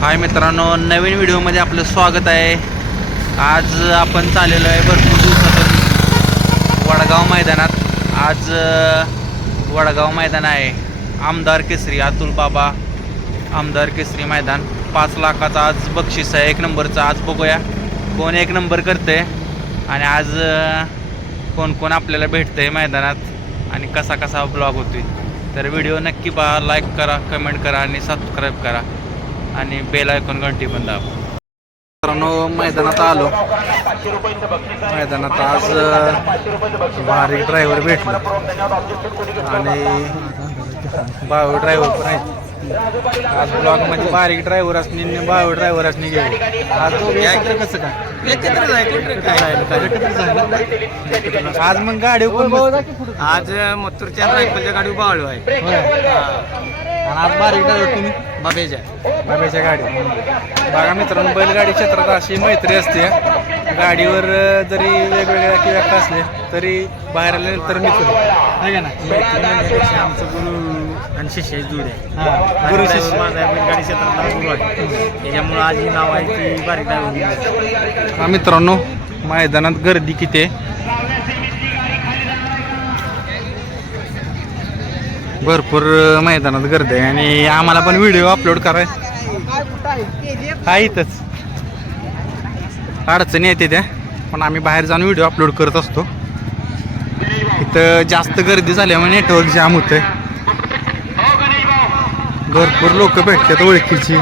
हाय मित्रांनो, नवीन व्हिडिओमध्ये आपलं स्वागत आहे। आज आपण चाललेलो आहे भरपूर दिवसातून वडगाव मैदानात। आज वडगाव मैदान आहे, आमदार केसरी अतुल बाबा आमदार केसरी मैदान। 5 लाखाचा आज बक्षीस आहे, 1 नंबरचा। आज बघूया कोण 1 नंबर करते आणि आज कोण कोण आपल्याला भेटतंय मैदानात आणि कसा कसा ब्लॉग होतोय। तर व्हिडिओ नक्की पहा, लाईक करा, कमेंट करा आणि सबस्क्राईब करा आणि बेल आयकॉन घंटी पण दाबा। मित्रांनो, मैदानात आलो। मैदानात आज भारी ड्रायव्हर भेटला आणि बावीस ड्रायव्हर पण आहेत। आज ब्लॉग मध्ये बारीक ड्रायव्हर असणे, बावीस ड्रायव्हर असणे गेले। आज कसं काय आज मग गाडी आज मथुरच्या रायफलच्या गाडी बाळू आहे आणि आज बारीक ड्रायव्हर तुम्ही बाबेच्या गाडी। बघा मित्रांनो, बैलगाडी क्षेत्रात अशी मैत्री असते। गाडीवर जरी वेगवेगळ्या किंवा असले तरी बाहेर आल्यानंतर मित्र आहे का ना। मैत्रिणीपेक्षा आमचं गुरु आणि शिष्य जोड आहे। गुरु शिष्य माझा बैलगाडी क्षेत्रातला गुरु आहे, त्याच्यामुळे आज ही नाव आहे की बारीक ड्रायव्हर। हा मित्रांनो, मैदानात गर्दी किती आहे, भरपूर मैदानात गर्दी आहे आणि आम्हाला पण व्हिडिओ अपलोड करायचा हा इथंच अडचणी येते त्या, पण आम्ही बाहेर जाऊन व्हिडिओ अपलोड करत असतो। इथं जास्त गर्दी झाल्यामुळे नेटवर्क जाम होतंय, भरपूर लोक भेटतात ओळखीची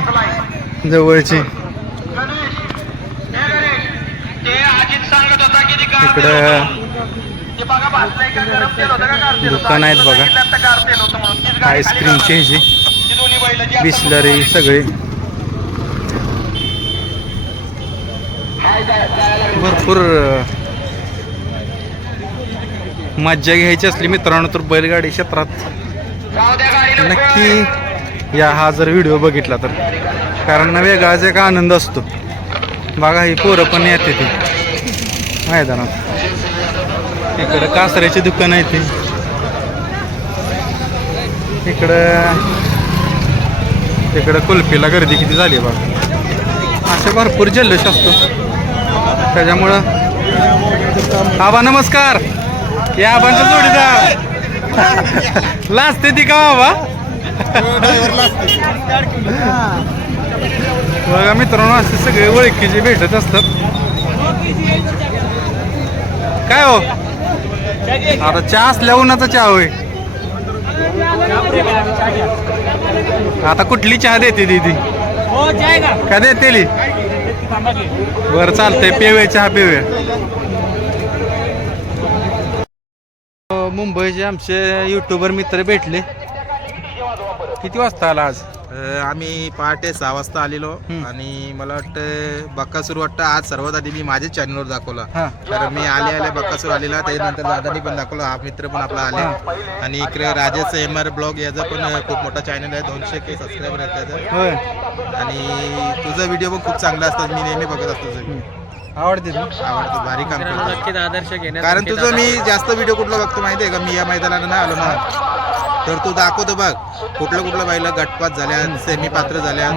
जवळची। इकडं दुकान आहेत बघा, आईस्क्रीमची ह्याची, बिस्लरी सगळे भरपूर। मज्जा घ्यायची असली मित्रांनो तर बैलगाडी क्षेत्रात नक्की या, हा जर व्हिडिओ बघितला तर, कारण वेगळाच एक आनंद असतो। बघा ही पोरं पण येते ती मैदानात। इकडं कासऱ्याची दुकान आहे ती, इकडं कुल्फीला गर्दी किती झाली बघा। असे भरपूर जल्लोष असतो त्याच्यामुळं। आबा नमस्कार, या आबांचा जोडीदार लाजते ती का बाबा? बघा मित्रांनो, असे सगळे ओळखीचे भेटत असतात। काय हो, आता चहा असल्या उन्हाचा चहा होय। आता कुठली चहा देते दीदी? का देते? बरं चालतंय, पेवे चहा पेवे। मुंबईचे आमचे युट्यूबर मित्र भेटले। किती वाजता आला आज? आम्ही पहाटे 6 वाजता आलेलो आणि मला वाटतं बक्कासूर वाटतं आज सर्वात आधी मी माझ्याच चॅनलवर दाखवला, कारण मी आले बक्कासूर आलेला, त्याच्यानंतर दादानी पण दाखवला, हा मित्र पण आपला आले। आणि इकडे राजेश MR ब्लॉग याचा पण खूप मोठा चॅनल आहे, 200K सबस्क्रायबर आहेत त्याचा। आणि तुझा व्हिडिओ पण खूप चांगला असतात, मी नेहमी बघत असतो तुझं। आवडते भारी काम करतो, नक्कीच आदर्श घेण्यात। कारण तुझं मी जास्त व्हिडिओ कुठला बघतो माहिती आहे का? मी या मैदानाला नाही आलो ना तर तू दाखवतो बघ कुठलं बाईला गटपात झाल्या, सेमी पात्र झाल्या,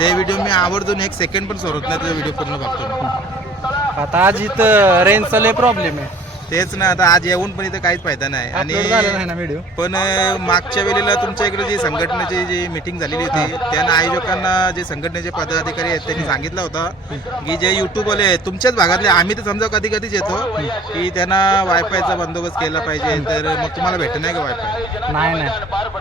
ते व्हिडिओ मी आवर्जून 1 सेकंड पण सोडत नाही, तुझा व्हिडिओ पूर्ण बघतो। आता आज इथं रेंजचा लय प्रॉब्लेम आहे, तेच ना, आता आज येऊन पण इथं काहीच फायदा नाही। आणि व्हिडिओ पण मागच्या वेळेला तुमच्या इकडे जी संघटनेची जी मीटिंग झालेली होती, त्यांना आयोजकांना जे संघटनेचे पदाधिकारी आहेत त्यांनी सांगितलं होतं की जे युट्यूबवाले आहेत तुमच्याच भागातले, आम्ही तर समजा कधी कधीच येतो, की त्यांना वायफायचा बंदोबस्त केला पाहिजे। तर मग तुम्हाला भेटत नाही का वायफाय?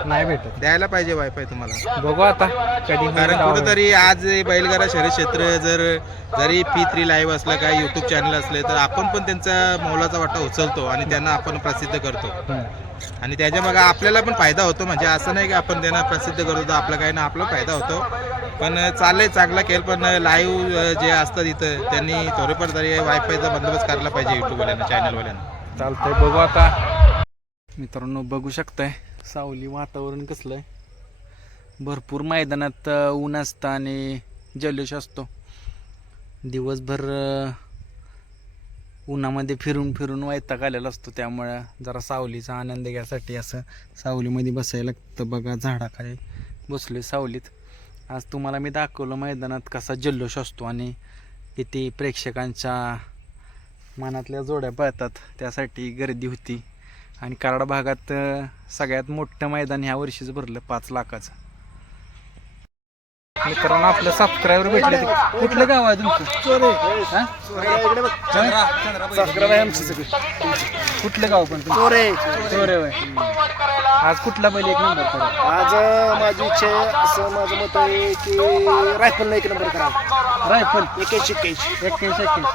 नाही भेटत, द्यायला पाहिजे वायफाय तुम्हाला। बघू आता कधी, कारण कुठेतरी आज बैलगाडा शर्यत क्षेत्र जरी P3 लाईव्ह असलं, काय यूट्यूब चॅनल असले, तर आपण पण त्यांचा मोलाचा वाटा उचलतो आणि त्यांना आपण प्रसिद्ध करतो आणि त्याच्या मग आपल्याला पण फायदा होतो। म्हणजे असं नाही की आपण त्यांना प्रसिद्ध करतो तर आपला काही ना आपला फायदा होतो। पण चाललंय चांगला खेळ, पण लाईव्ह जे असतात इथं त्यांनी थोडेफार तरी वायफायचा बंदोबस्त करायला पाहिजे यूट्यूबवाल्यांना, चॅनलवाल्यांना। चालतंय, बघू आता मित्रांनो। बघू शकताय सावली वातावरण कसलं आहे, भरपूर मैदानात ऊन असतं आणि जल्लोष असतो। दिवसभर उन्हामध्ये फिरून फिरून वैताग आलेला असतो, त्यामुळे जरा सावलीचा आनंद घ्यायसाठी असं सावलीमध्ये बसायला लागतं बघा। झाडाखाली बसलोय सावलीत आज तुम्हाला मी दाखवलं मैदानात कसा जल्लोष असतो आणि किती प्रेक्षकांच्या मनातल्या जोड्या पळतात, त्यासाठी गर्दी होती. आणि कराड भागात सगळ्यात मोठं मैदान ह्या वर्षीच भरलं 5 लाखाचं. मित्रांनो आपलं सबस्क्रायबर भेटले. कुठलं गाव आहे तुमचं? कुठलं गाव पण चोरे होय. आज कुठला बैल 1 नंबर करा? आज माझी इच्छा आहे, असं माझं मत आहे की रायफलला 1 नंबर करा. रायफल 81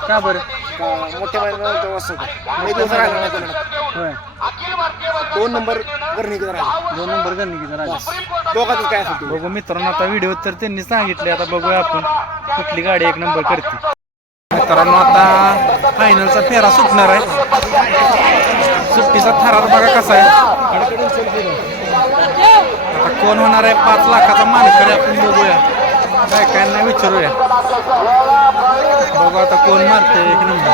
का बरं? मोठ्या महिन्यात असं दिवस राहिला नाही त्याला. होय 2 नंबर गर्णिकीचा राहिला. 2 नंबर गर्णिकीचा राजा. दोघातच काय असेल ते. बघू मित्रांनो आता व्हिडिओ तर त्यांनी सांगितले, आता बघूया आपण कुठली गाडी 1 नंबर करते. मित्रांनो आता फायनलचा फेरा सुटणार आहे. सुट्टीचा थरार बघा कसा आहे. आता कोण होणार आहे 5 लाखाचा मानकरी आपण बघूया, काय काय नाही विचारूया. बघू आता कोण मारते 1 नंबर.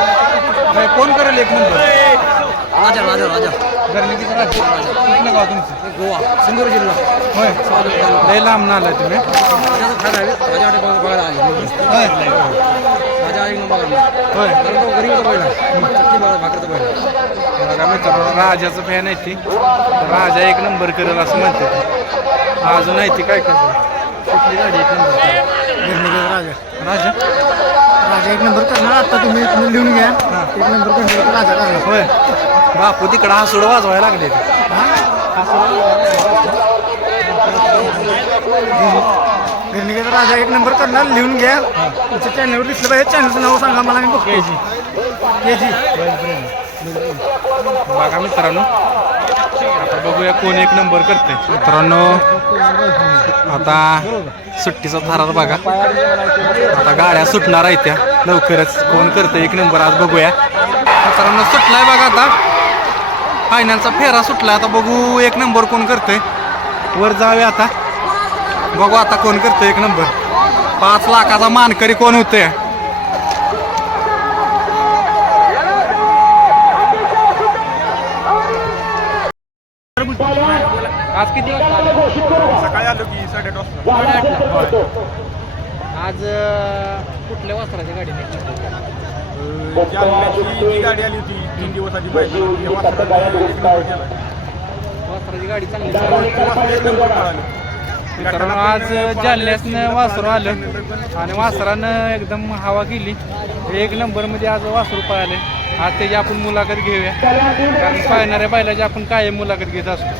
काय कोण करेल 1 नंबर? राजा गर्णिकीचा राजा. कुठलं गाव तुमचं? गोवा सिंधुदुर्ग जिल्हा. होय लय लांब ना आलाय तुम्ही. होय बघा मित्रांनो राजाचं फॅन आहे ती. राजा 1 नंबर करेल असं म्हणते. अजून आहे ती काय कसं कुठली गाडी 1 नंबर करेल? राजा राजा 1 नंबर करणार. आता तुम्ही लिहून घ्या. 1 नंबर करणार राजा करणार. होय बापू तिकडं हासूड वाजवायला लागले ते. गर्णिकीचा राजा 1 नंबर करणार. लिहून घ्या. तुमच्या चॅनलवर दिसलं पाहिजे. चॅनलचं नाव सांगा मला, मी बघतो. केजी. बघा मित्रांनो आता बघूया कोण 1 नंबर करते. मित्रांनो आता सुट्टीचा थरार बघा. आता गाड्या सुटणार आहेत त्या लवकरच. कोण करते 1 नंबर आज बघूया. मित्रांनो सुटलाय बघा आता फायनलचा फेरा सुटला. आता बघू 1 नंबर कोण करते. वर जाऊया आता बघू आता कोण करते 1 नंबर. 5 लाखाचा मानकरी कोण होते. आज किती वाजता आले? सकाळी आलो की 8:30 वाजता. आज कुठल्या वासराच्या गाडीने? जी गाडी आली होती 3 दिवस आधी वासराची गाडी चांगली मित्रांनो आज जालन्यातनं वासरू आलं आणि वासरानं एकदम हवा केली. 1 नंबरमध्ये आज वासरू पळाले. आज त्याची आपण मुलाखत घेऊया, कारण पाहणाऱ्या बैलाची आपण कायम मुलाखत घेत असतो.